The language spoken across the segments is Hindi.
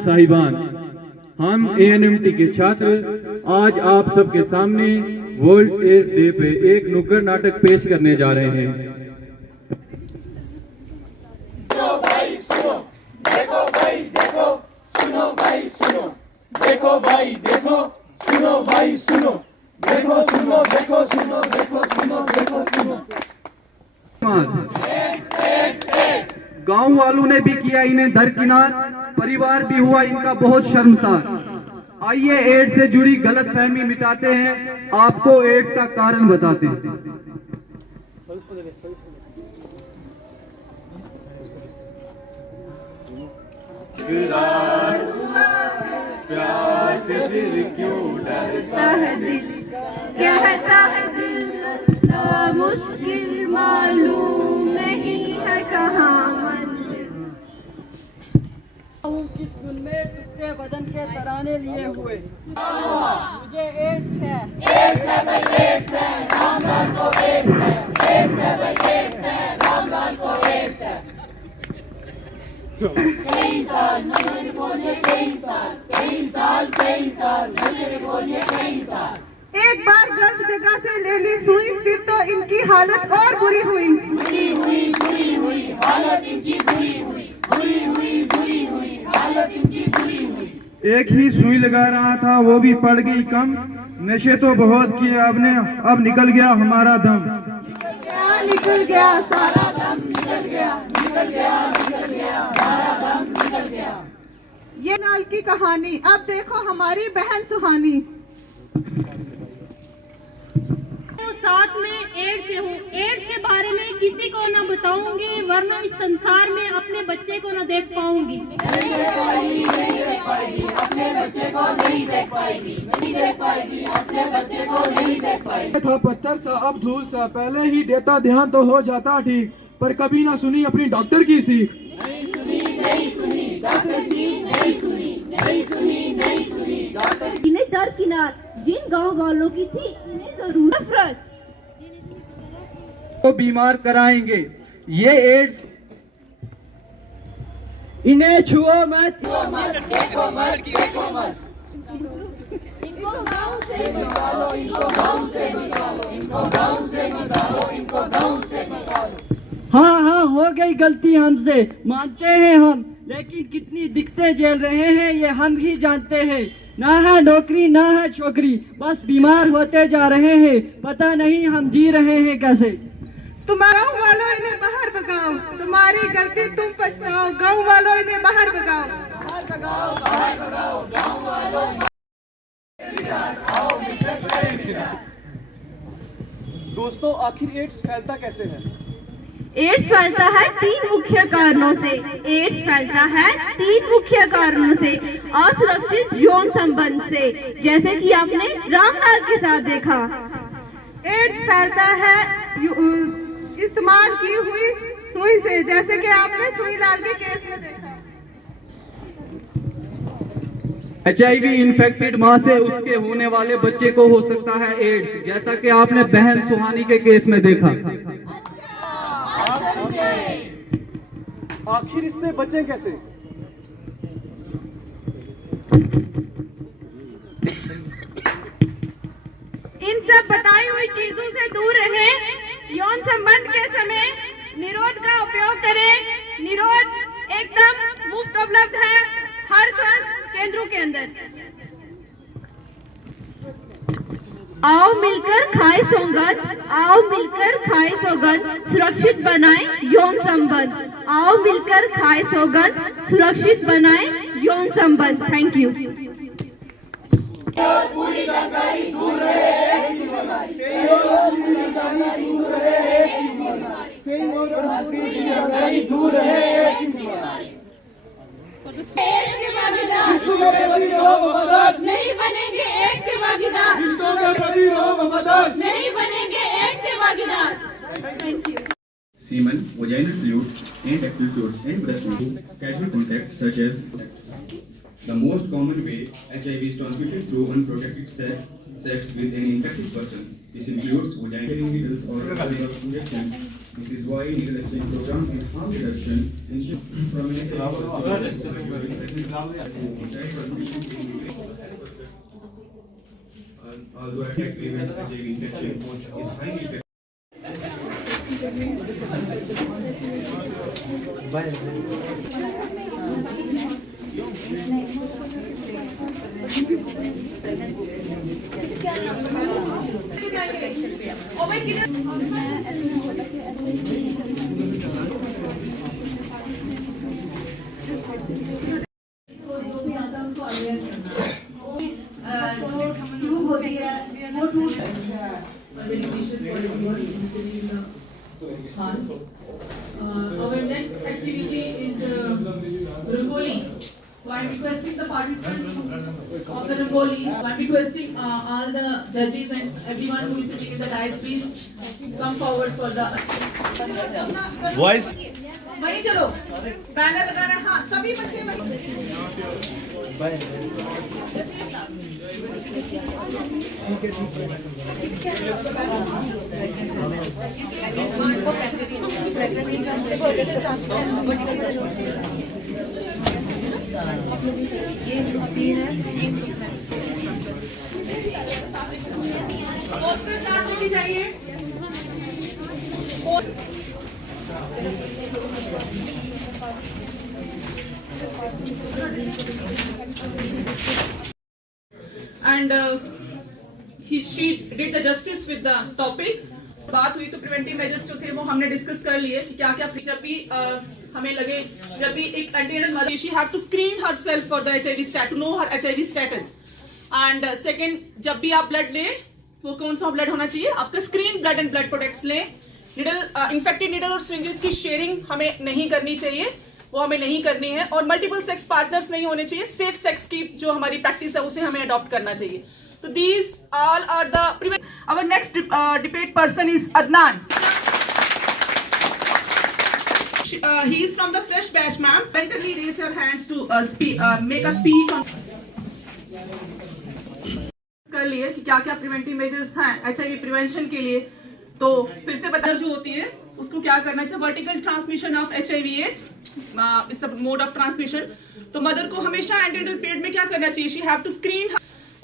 साहिबान, हम ANMT के छात्र आज आप सबके सामने वर्ल्ड एड्स डे पे एक नुक्कड़ नाटक पेश करने जा रहे हैं। देखो भाई सुनो, देखो भाई देखो, सुनो भाई सुनो, देखो भाई देखो, सुनो भाई सुनो, देखो सुनो, देखो सुनो, देखो सुनो, देखो सुनो। गांव वालों ने भी किया इन्हें दरकिनार, परिवार भी हुआ इनका बहुत शर्मसार। आइए एड्स से जुड़ी गलतफहमी मिटाते हैं, आपको एड्स का कारण बताते हैं। प्यार से फिर क्यों डरता है दिल, कहता है दिल रास्ता मुश्किल मालूम नहीं है कहाँ मंजिल। किस धुन में टूटे बदन के तराने लिए हुए, मुझे एड्स है, एड्स है भाई एड्स है, रामलाल को एड्स है, एड्स है भाई एड्स है, रामलाल को एड्स है। 23 साल नशे में बोलिए, 23 साल, 23 साल, 23 साल नशे में बोलिए, 23 साल। एक बार गलत जगह से ले ली सुई, फिर तो इनकी हालत और बुरी हुई, बुरी हुई, बुरी हुई, हालत इनकी बुरी हुई, बुरी हुई, बुरी हुई, हालत इनकी बुरी हुई। एक ही सुई लगा रहा था वो भी पड़ गई कम, नशे तो बहुत किए आपने, अब निकल गया हमारा दम। निकल गया सारा दम, निकल गया, निकल गया, निकल गया, सारा दम निकल गया। ये नाल की कहानी, अब देखो हमारी बहन सुहानी। तो साथ में एड्स से हूँ, एड्स के बारे में किसी को ना बताऊंगी, वरना इस संसार में अपने बच्चे को ना देख पाऊंगी। नहीं देख पाएगी, नहीं देख पाएगी, अपने बच्चे को नहीं देख पाएगी, नहीं देख पाएगी, अपने बच्चे को नहीं देख पाएगी। था पत्थर सा अब धूल सा, पहले ही देता ध्यान तो हो जाता ठीक, पर कभी ना सुनी अपनी डॉक्टर की सीख। नहीं सुनी, नहीं सुनी डॉक्टर की, नहीं सुनी, नहीं सुनी, नहीं सुनी डॉक्टर की। इन्हें दरकिनार जिन गांव वालों की थी, इन्हें जरूर नफरत तो बीमार कराएंगे ये एड्स, इन्हें छुओ मत, देखो मत, देखो मत, देखो मत। इनको गाँव से निकालो, इनको गाँव से निकालो, इनको गाँव से निकालो, इनको गाँव से निकालो। हाँ हाँ हो गई गलती हमसे, मानते हैं हम, लेकिन कितनी दिक्कतें झेल रहे हैं ये हम ही जानते हैं। ना है नौकरी ना है छोकरी, बस बीमार होते जा रहे हैं, पता नहीं हम जी रहे हैं कैसे। तुम्हारे गाँव वालों इन्हें बाहर भगाओ, तुम्हारी गलती तुम पछताओ, गाँव वालों इन्हें बाहर भगाओ, बाहर भगाओ, बाहर भगाओ, गाँव वालों। दोस्तों आखिर एड्स फैलता कैसे है? एड्स फैलता है 3 मुख्य कारणों से। एड्स फैलता है 3 मुख्य कारणों से। असुरक्षित यौन संबंध से, जैसे कि आपने रामलाल के साथ देखा। एड्स फैलता है इस्तेमाल की हुई सुई से, जैसे कि आपने सुई लाल के केस में देखा। HIV इन्फेक्टेड माँ से उसके होने वाले बच्चे को हो सकता है एड्स, जैसा कि आपने बहन सुहानी के केस में देखा। आखिर इससे बचें कैसे? इन सब बताई हुई चीजों से दूर रहें। यौन संबंध के समय निरोध का उपयोग करें। निरोध एकदम मुफ्त उपलब्ध है हर स्वास्थ्य केंद्रों के अंदर। आओ मिलकर खाए सौगंध, आओ मिलकर खाए सौगंध, सुरक्षित बनाएं यौन संबंध। आओ मिलकर खाए सौगंध, सुरक्षित बनाएं यौन संबंध। Thank you. पूरी जानकारी दूर रहे, ऐसी बीमारी से पूरी जानकारी दूर रहे, ऐसी बीमारी से पूरी जानकारी दूर रहे, ऐसी बीमारी। एड्स के भागीदार विश्व में बनी रहो वफादार, नहीं बनेंगे एड्स के भागीदार, विश्व में बनी रहो वफादार, नहीं बनेंगे एड्स के भागीदार। Thank you. Semen, vaginal fluid, and rectal fluids and breast fluid. Casual contact such as the most common way HIV is transmitted through unprotected sex with an infected person. This includes vaginal needles or injection This is why legal exchange program is harm reduction from although attack prevents HIV infection is highly effective. Our next activity is Rangoli. So I'm requesting the participants of the Rangoli, I'm requesting all the judges and everyone who is sitting in the dais, please come forward for the. Voice. वहीं चलो, बैनर लगाना, हाँ, सभी बच्चे वहीं। पोस्टर साथ लेके जाइए। And she did the justice with the topic. बात हुई तो प्रिवेंटिव मेजर्स जो थे वो हमने डिस्कस कर लिए कि क्या क्या जब भी हमें लगे जब भी एक antenatal mother she have to screen herself for the HIV status to know her HIV status and second जब भी आप ब्लड ले वो कौन सा ब्लड होना चाहिए आपका screen blood and blood products ले निडल इन्फेक्टेड निडल और सिरिंजेस की शेयरिंग हमें नहीं करनी चाहिए वो हमें नहीं करनी है और मल्टीपल सेक्स पार्टनर्स नहीं होने चाहिए सेफ सेक्स की जो हमारी प्रैक्टिस है उसे हमें अडॉप्ट करना चाहिए तो these all are the our next debate person is Adnan. He is from the fresh batch, ma'am. Kindly raise your hands to make a speech on. कर लिए कि क्या क्या प्रिवेंटिव मेजर्स हैं एचआईवी प्रिवेंशन के लिए तो फिर से बता जो होती है उसको क्या करना चाहिए vertical transmission of HIV AIDS it's a mode of transmission तो मदर को हमेशा एंटीनेटल पीरियड में क्या करना चाहिए she have to screen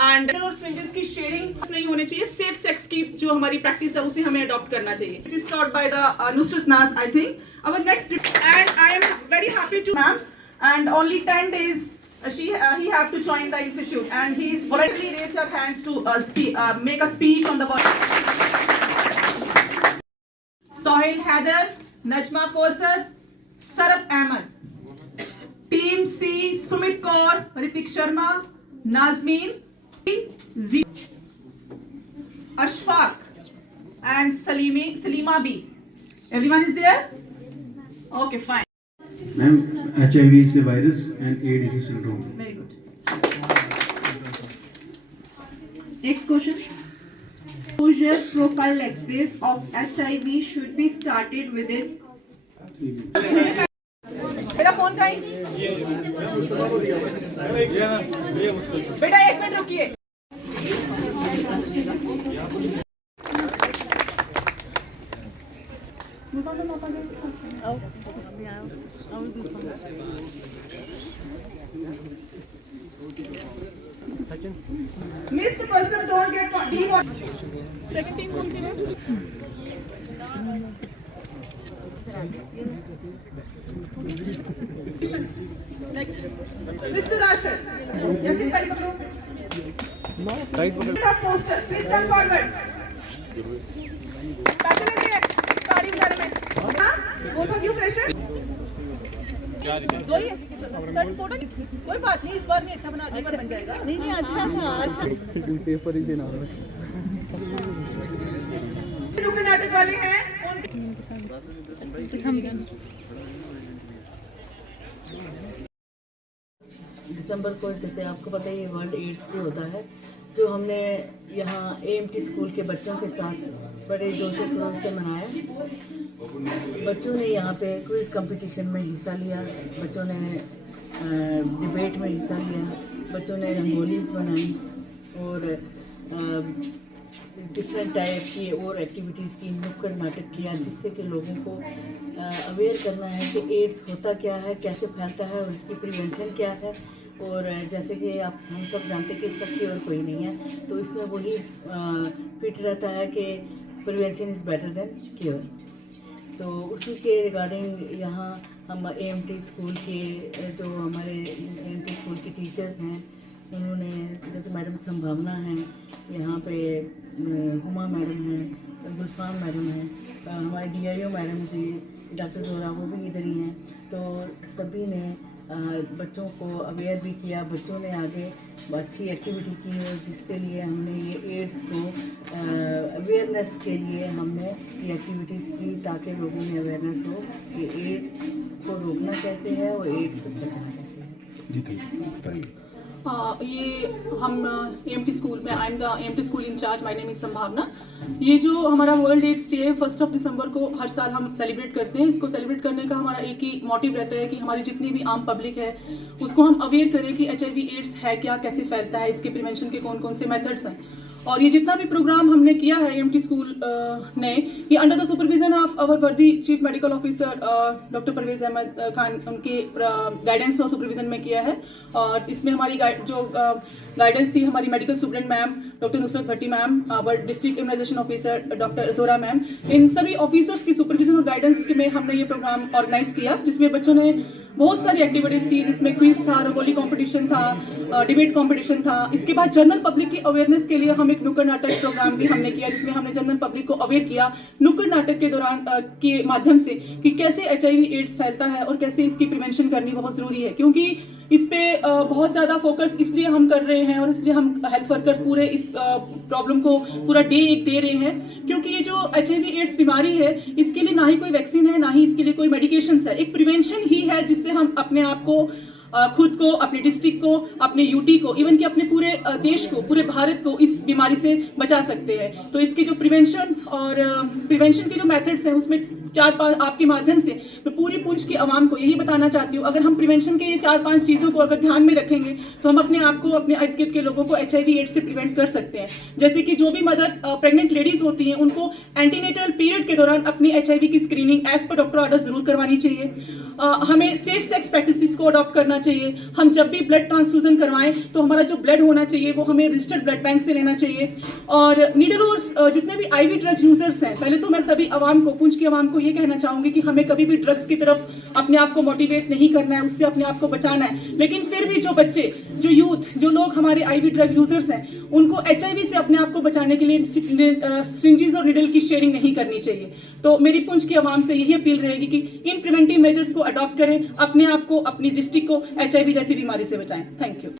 and और सिरिंजेस की शेयरिंग नहीं होनी चाहिए सेफ सेक्स की जो हमारी प्रैक्टिस है उसे हमें अडॉप्ट करना चाहिए it is taught by the Nusrat Naz I think our next and I am very happy to ma'am and only 10 days he have to join the institute and he is voluntarily raise your hands to make a speech on the body. Sohail Haider, Najma Kausar, Sarab Ahmed, Team C, Sumit Kaur, Ritik Sharma, Nazmeen, Ashfaq and Salima B. Everyone is there? Okay, fine. Ma'am, HIV is a virus and AIDS is a syndrome. Very good. Next question. Exposure prophylaxis of HIV should be started within. मेरा फोन कहीं बेटा 1 मिनट रुकिए miss the person don't get D what second team कौन सी है Next, Mr. Rashid. Yes, in pari pakdo. Right pakdo. Poster. Please come forward. पैसे लेते हैं गाड़ी के बारे में. हाँ? वो तो क्यों प्रेशर? दो ही सर फोटो कोई बात नहीं इस बार में अच्छा बना अगली बार बन जाएगा. नहीं अच्छा था अच्छा. पेपर ही देना होगा. रुपए नाटक वाले हैं. दिसंबर को जैसे आपको पता है ये वर्ल्ड एड्स डे होता है जो हमने यहाँ AMT स्कूल के बच्चों के साथ बड़े जोश और खरोश से मनाया. बच्चों ने यहाँ पे क्विज कंपटीशन में हिस्सा लिया, बच्चों ने डिबेट में हिस्सा लिया, बच्चों ने रंगोलीज बनाई और डिफरेंट टाइप की और एक्टिविटीज़ की, नुक्कड़ नाटक किया, जिससे कि लोगों को अवेयर करना है कि एड्स होता क्या है, कैसे फैलता है और इसकी प्रिवेंशन क्या है। और जैसे कि हम सब जानते हैं कि इसका क्योर कोई नहीं है, तो इसमें वही फिट रहता है कि prevention is better than cure. तो उसी के रिगार्डिंग यहाँ हम AMT स्कूल के जो हमारे AMT स्कूल की टीचर्स हैं, उन्होंने जैसे मैडम संभावना हैं, यहाँ पे हुमा मैडम हैं, गुलफाम मैडम हैं, हमारे DIO मैडम जी डॉक्टर जोरा वो भी इधर ही हैं। तो सभी ने बच्चों को अवेयर भी किया, बच्चों ने आगे अच्छी एक्टिविटी की है, जिसके लिए हमने ये एड्स को अवेयरनेस के लिए हमने ये एक्टिविटीज़ की, ताकि लोगों में अवेयरनेस हो कि एड्स को रोकना कैसे है और एड्स से बचना कैसे है। ये हम AMT स्कूल में, I am the AMT school incharge, my name is Sambhavna. ये जो हमारा वर्ल्ड एड्स डे 1 दिसंबर को हर साल हम सेलिब्रेट करते हैं। इसको सेलिब्रेट करने का हमारा एक ही मोटिव रहता है कि हमारी जितनी भी आम पब्लिक है उसको हम अवेयर करें कि HIV एड्स है क्या, कैसे फैलता है, इसके प्रिवेंशन के कौन कौन से मेथड्स हैं। और ये जितना भी प्रोग्राम हमने किया है AMT स्कूल ने, ये under the supervision of our वर्दी chief medical officer doctor Parvez Ahmed Khan, उनके गाइडेंस और सुपरविजन में किया है। और इसमें हमारी गाइडेंस थी हमारी medical student ma'am doctor Nusrat Bhatti ma'am, our district immunisation officer doctor Zora ma'am, इन सभी ऑफिसर्स की सुपरविजन और गाइडेंस में हमने ये प्रोग्राम ऑर्गेनाइज किया, जिसमें बच्चों ने बहुत सारी एक्टिविटीज़ की, जिसमें क्विज था, रंगोली कंपटीशन था, डिबेट कंपटीशन था। इसके बाद जनरल पब्लिक की अवेयरनेस के लिए हम एक नुक्कड़ नाटक प्रोग्राम भी हमने किया, जिसमें हमने जनरल पब्लिक को अवेयर किया नुक्कड़ नाटक के दौरान के माध्यम से कि कैसे HIV एड्स फैलता है और कैसे इसकी प्रिवेंशन करनी बहुत ज़रूरी है। क्योंकि इस पे बहुत ज़्यादा फोकस इसलिए हम कर रहे हैं और इसलिए हम हेल्थ वर्कर्स पूरे इस प्रॉब्लम को पूरा डे एक दे रहे हैं, क्योंकि ये जो HIV एड्स बीमारी है, इसके लिए ना ही कोई वैक्सीन है, ना ही इसके लिए कोई मेडिकेशंस है। एक प्रिवेंशन ही है जिससे हम अपने आप को, खुद को, अपने डिस्ट्रिक्ट को, अपने UT को, इवन कि अपने पूरे देश को, पूरे भारत को इस बीमारी से बचा सकते हैं। तो इसके जो प्रिवेंशन के जो मेथड्स हैं, उसमें 4-5 आपके माध्यम से मैं पूरी पूंछ की आवाम को यही बताना चाहती हूँ, अगर हम प्रिवेंशन के ये 4-5 चीज़ों को अगर ध्यान में रखेंगे तो हम अपने आप को, अपने इर्द गिर्द के लोगों को HIV एड्स से प्रिवेंट कर सकते हैं। जैसे कि जो भी मदर प्रेग्नेंट लेडीज होती हैं, उनको एंटीनेटल पीरियड के दौरान अपनी HIV की screening as per doctor order जरूर करवानी चाहिए। हमें सेफ सेक्स प्रैक्टिसेस को अडॉप्ट करना चाहिए। हम जब भी ब्लड ट्रांसफ्यूजन करवाएं तो हमारा जो ब्लड होना चाहिए वो हमें रजिस्टर्ड ब्लड बैंक से लेना चाहिए। और नीडल और जितने भी IV ड्रग यूजर्स हैं, पहले तो मैं सभी आवाम को, पुंछ की आवाम को ये कहना चाहूंगी कि हमें कभी भी ड्रग्स की तरफ अपने आप को मोटिवेट नहीं करना है, उससे अपने आप को बचाना है। लेकिन फिर भी जो बच्चे, जो यूथ, जो लोग हमारे IV ड्रग यूजर्स हैं, उनको HIV से अपने आप को बचाने के लिए सिरिंजेस और निडल की शेयरिंग नहीं करनी चाहिए। तो मेरी पुंछ की आवाम से यही अपील रहेगी कि इन प्रिवेंटिव मेजर्स को अडॉप्ट करें, अपने आप को, अपनी डिस्ट्रिक्ट को HIV जैसी बीमारी से बचाएं। Thank you.